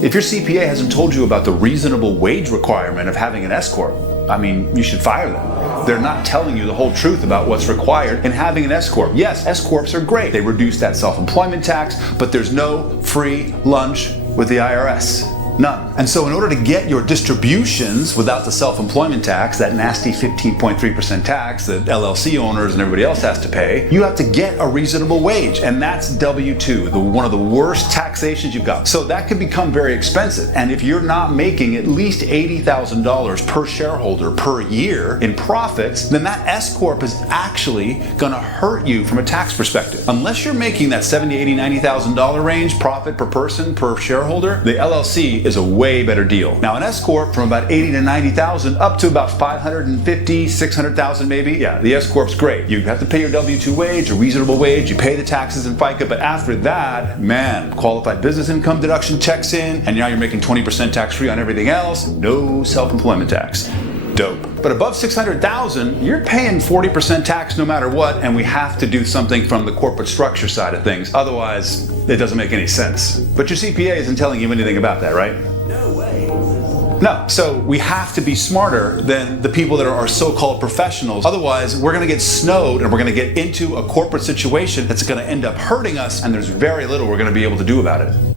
If your CPA hasn't told you about the reasonable wage requirement of having an S-Corp, I mean, you should fire them. They're not telling you the whole truth about what's required in having an S-Corp. Yes, S-Corps are great. They reduce that self-employment tax, but there's no free lunch with the IRS. None. And so in order to get your distributions without the self-employment tax, that nasty 15.3% tax that LLC owners and everybody else has to pay, you have to get a reasonable wage. And that's W-2, one of the worst taxations you've got. So that can become very expensive. And if you're not making at least $80,000 per shareholder per year in profits, then that S-Corp is actually going to hurt you from a tax perspective. Unless you're making that $70,000, $80,000, $90,000 range profit per person per shareholder, the LLC is a way better deal. Now an S-Corp from about 80 to 90,000 up to about 550, 600,000 maybe. Yeah, the S-Corp's great. You have to pay your W-2 wage, a reasonable wage, you pay the taxes and FICA, but after that, man, qualified business income deduction checks in, and now you're making 20% tax-free on everything else, no self-employment tax. Dope. But above 600,000, you're paying 40% tax no matter what, and we have to do something from the corporate structure side of things. Otherwise, it doesn't make any sense. But your CPA isn't telling you anything about that, right? No way. No, so we have to be smarter than the people that are our so-called professionals. Otherwise, we're gonna get snowed and we're gonna get into a corporate situation that's gonna end up hurting us, and there's very little we're gonna be able to do about it.